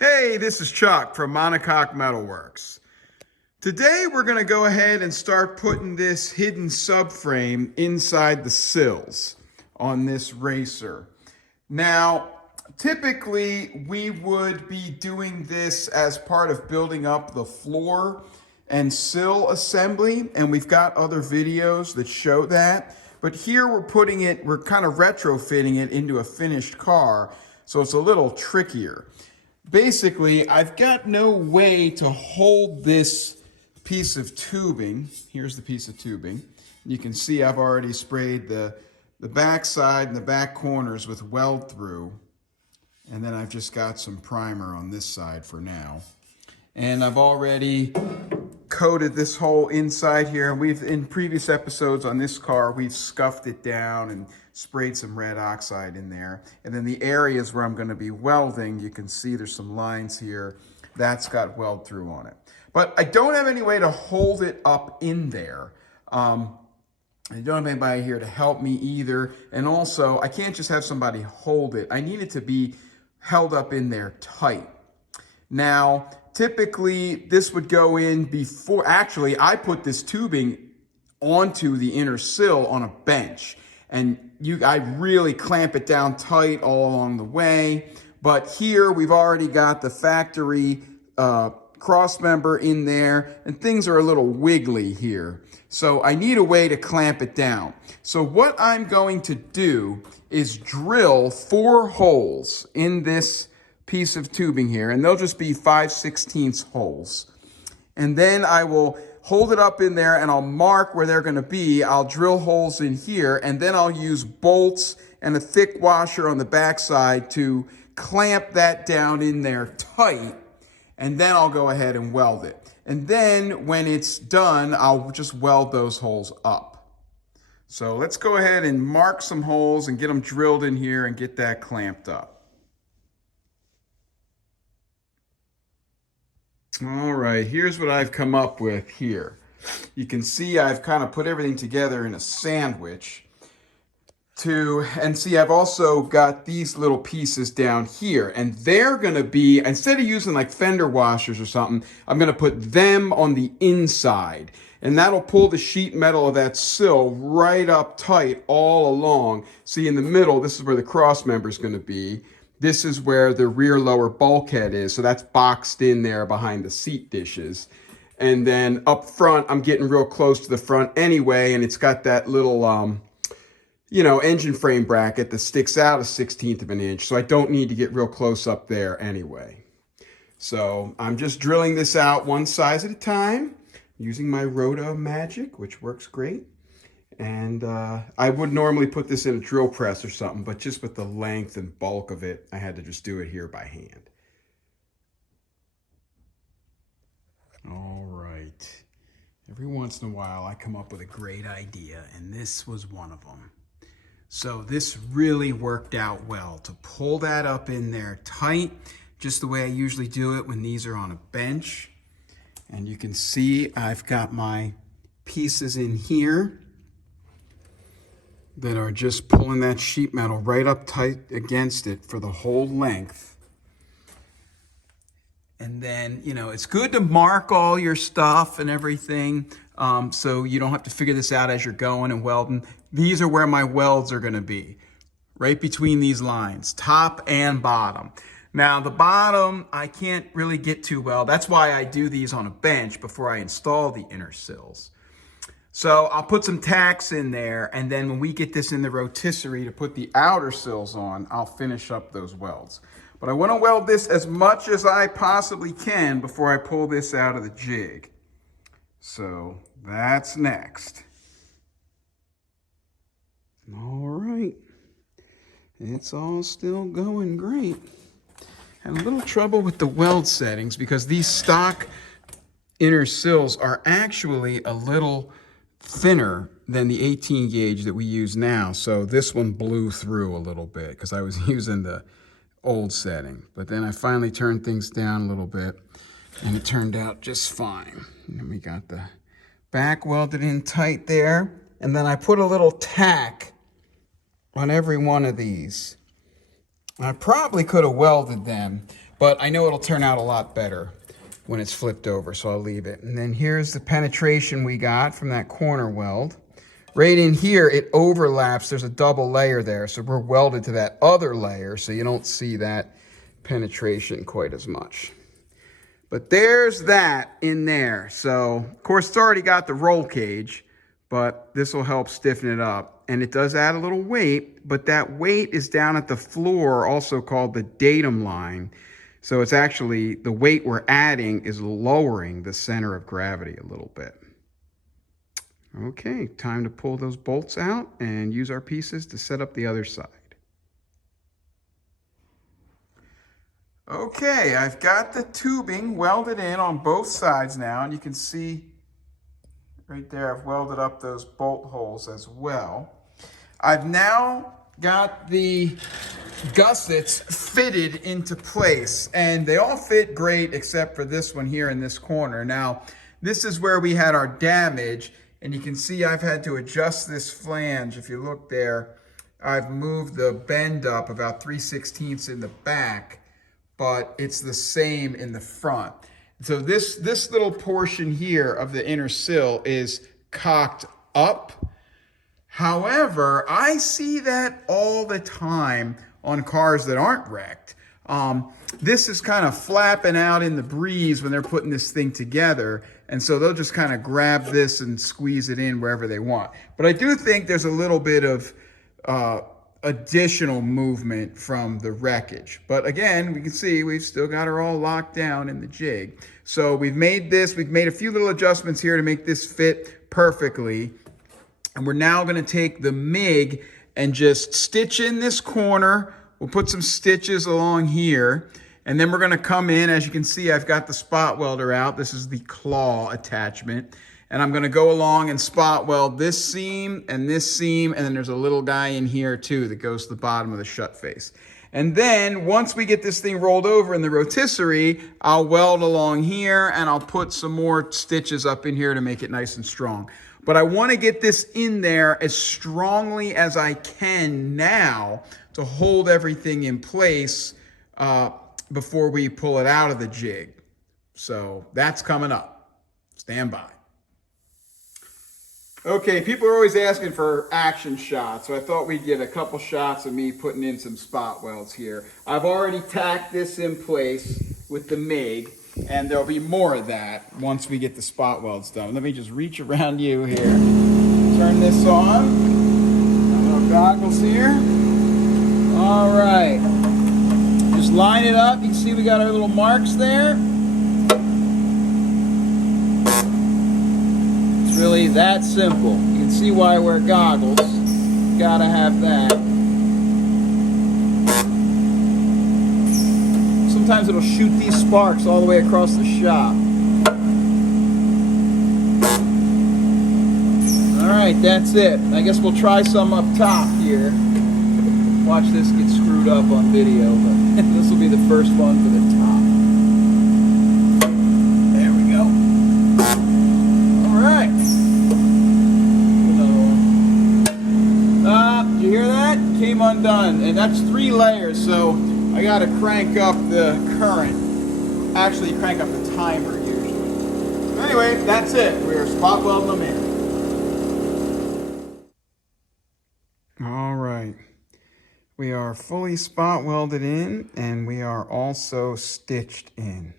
Hey, this is Chuck from Monocoque Metalworks. Today we're going to go ahead and start putting this hidden subframe inside the sills on this racer. Now, typically we would be doing this as part of building up the floor and sill assembly, and we've got other videos that show that. But here we're kind of retrofitting it into a finished car, so it's a little trickier. Basically, I've got no way to hold this piece of tubing. Here's the piece of tubing. You can see I've already sprayed the back side and the back corners with weld through. And then I've just got some primer on this side for now. And I've already coated this whole inside here. In previous episodes on this car, we've scuffed it down and sprayed some red oxide in there. And then the areas where I'm going to be welding, you can see there's some lines here. That's got weld through on it. But I don't have any way to hold it up in there. I don't have anybody here to help me either. And also, I can't just have somebody hold it. I need it to be held up in there tight. Now, typically this would go in before, actually I put this tubing onto the inner sill on a bench. And I really clamp it down tight all along the way. But here we've already got the factory cross member in there, and things are a little wiggly here. So I need a way to clamp it down. So what I'm going to do is drill 4 holes in this piece of tubing here, and they'll just be 5/16 holes. And then I will hold it up in there and I'll mark where they're going to be. I'll drill holes in here, and then I'll use bolts and a thick washer on the backside to clamp that down in there tight. And then I'll go ahead and weld it. And then when it's done, I'll just weld those holes up. So let's go ahead and mark some holes and get them drilled in here and get that clamped up. All right, here's what I've come up with here. You can see I've kind of put everything together in a sandwich. And see, I've also got these little pieces down here, and they're gonna be, instead of using like fender washers or something, I'm gonna put them on the inside. And that'll pull the sheet metal of that sill right up tight all along. See, in the middle, this is where the cross member is gonna be. This is where the rear lower bulkhead is, so that's boxed in there behind the seat dishes. And then up front, I'm getting real close to the front anyway, and it's got that little, engine frame bracket that sticks out 1/16 of an inch, so I don't need to get real close up there anyway. So I'm just drilling this out one size at a time, using my Roto Magic, which works great. And I would normally put this in a drill press or something, but just with the length and bulk of it, I had to just do it here by hand. All right. Every once in a while, I come up with a great idea, and this was one of them. So this really worked out well to pull that up in there tight, just the way I usually do it when these are on a bench. And you can see I've got my pieces in here that are just pulling that sheet metal right up tight against it for the whole length. And then, it's good to mark all your stuff and everything, so you don't have to figure this out as you're going and welding. These are where my welds are gonna be, right between these lines, top and bottom. Now the bottom, I can't really get too well. That's why I do these on a bench before I install the inner sills. So I'll put some tacks in there, and then when we get this in the rotisserie to put the outer sills on, I'll finish up those welds. But I want to weld this as much as I possibly can before I pull this out of the jig. So that's next. All right. It's all still going great. Had a little trouble with the weld settings because these stock inner sills are actually a little thinner than the 18 gauge that we use now. So this one blew through a little bit because I was using the old setting. But then I finally turned things down a little bit and it turned out just fine. And then we got the back welded in tight there. And then I put a little tack on every one of these. I probably could have welded them, but I know it'll turn out a lot better when it's flipped over, so I'll leave it. And then here's the penetration we got from that corner weld. Right in here, it overlaps. There's a double layer there, so we're welded to that other layer, so you don't see that penetration quite as much. But there's that in there. So, of course, it's already got the roll cage, but this will help stiffen it up. And it does add a little weight, but that weight is down at the floor, also called the datum line. So it's actually, the weight we're adding is lowering the center of gravity a little bit. Okay, time to pull those bolts out and use our pieces to set up the other side. Okay, I've got the tubing welded in on both sides now, and you can see right there I've welded up those bolt holes as well. I've now got the gussets fitted into place, and they all fit great except for this one here in this corner. Now, this is where we had our damage, and you can see I've had to adjust this flange. If you look there, I've moved the bend up about 3/16 in the back, but it's the same in the front. So this little portion here of the inner sill is cocked up. However, I see that all the time on cars that aren't wrecked. This is kind of flapping out in the breeze when they're putting this thing together. And so they'll just kind of grab this and squeeze it in wherever they want. But I do think there's a little bit of additional movement from the wreckage. But again, we can see we've still got her all locked down in the jig. So we've made a few little adjustments here to make this fit perfectly. And we're now going to take the MIG and just stitch in this corner. We'll put some stitches along here. And then we're going to come in. As you can see, I've got the spot welder out. This is the claw attachment. And I'm going to go along and spot weld this seam, and then there's a little guy in here too that goes to the bottom of the shut face. And then once we get this thing rolled over in the rotisserie, I'll weld along here, and I'll put some more stitches up in here to make it nice and strong. But I want to get this in there as strongly as I can now to hold everything in place before we pull it out of the jig. So that's coming up. Stand by. Okay, people are always asking for action shots, so I thought we'd get a couple shots of me putting in some spot welds here. I've already tacked this in place with the MIG, and there'll be more of that once we get the spot welds done. Let me just reach around you here. Turn this on. Little goggles here. All right. Just line it up. You can see we got our little marks there. Really that simple. You can see why I wear goggles. Gotta have that. Sometimes it'll shoot these sparks all the way across the shop. Alright, that's it. I guess we'll try some up top here. Watch this get screwed up on video, but this will be the first one for the top. There we go. Alright. You hear that? Came undone. And that's 3 layers, so I gotta crank up the current. Actually, crank up the timer usually. So anyway, that's it. We're spot welding them in. All right. We are fully spot welded in, and we are also stitched in.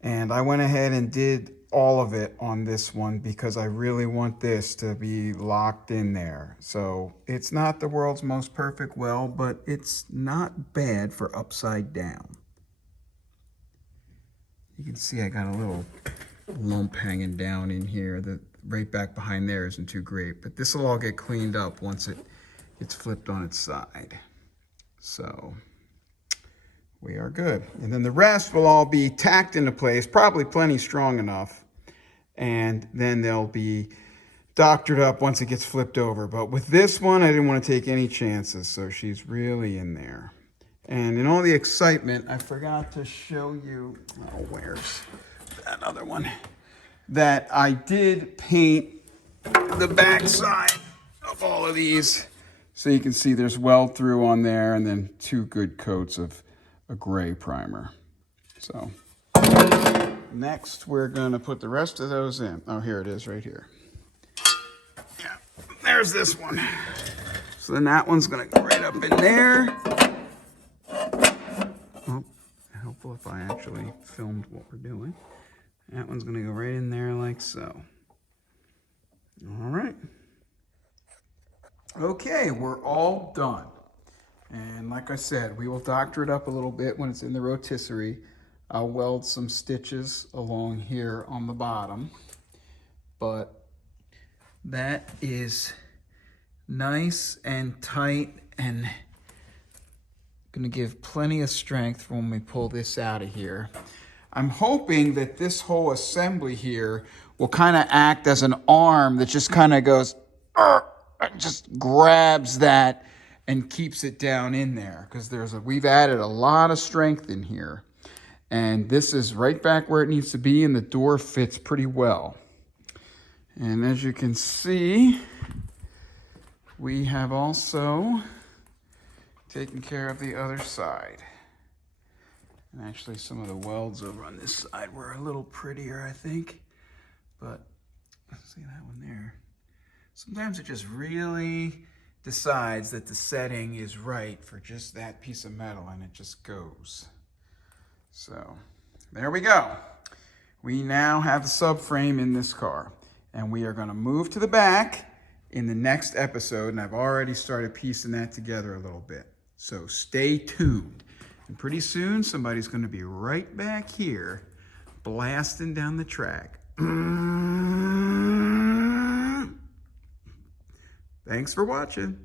And I went ahead and did all of it on this one because I really want this to be locked in there. So it's not the world's most perfect weld, but it's not bad for upside down. You can see I got a little lump hanging down in here. The right back behind there isn't too great, but this will all get cleaned up once it gets flipped on its side. So we are good. And then the rest will all be tacked into place, probably plenty strong enough. And then they'll be doctored up once it gets flipped over. But with this one, I didn't want to take any chances. So she's really in there. And in all the excitement, I forgot to show you, oh, where's that other one? That I did paint the back side of all of these. So you can see there's weld through on there, and then 2 good coats of a gray primer. So next we're going to put the rest of those in. Oh, here it is right here. Yeah, there's this one. So then that one's going to go right up in there. Oh, helpful if I actually filmed what we're doing. That one's going to go right in there like so. All right. Okay, we're all done. And like I said, we will doctor it up a little bit when it's in the rotisserie. I'll weld some stitches along here on the bottom. But that is nice and tight and gonna give plenty of strength when we pull this out of here. I'm hoping that this whole assembly here will kind of act as an arm that just kind of goes, just grabs that and keeps it down in there, because we've added a lot of strength in here. And this is right back where it needs to be, and the door fits pretty well. And as you can see, we have also taken care of the other side. And actually some of the welds over on this side were a little prettier, I think. But see that one there? Sometimes it just really decides that the setting is right for just that piece of metal, and it just goes. So there we go. We now have the subframe in this car, and we are going to move to the back in the next episode, and I've already started piecing that together a little bit. So stay tuned. And pretty soon somebody's going to be right back here blasting down the track. Thanks for watching.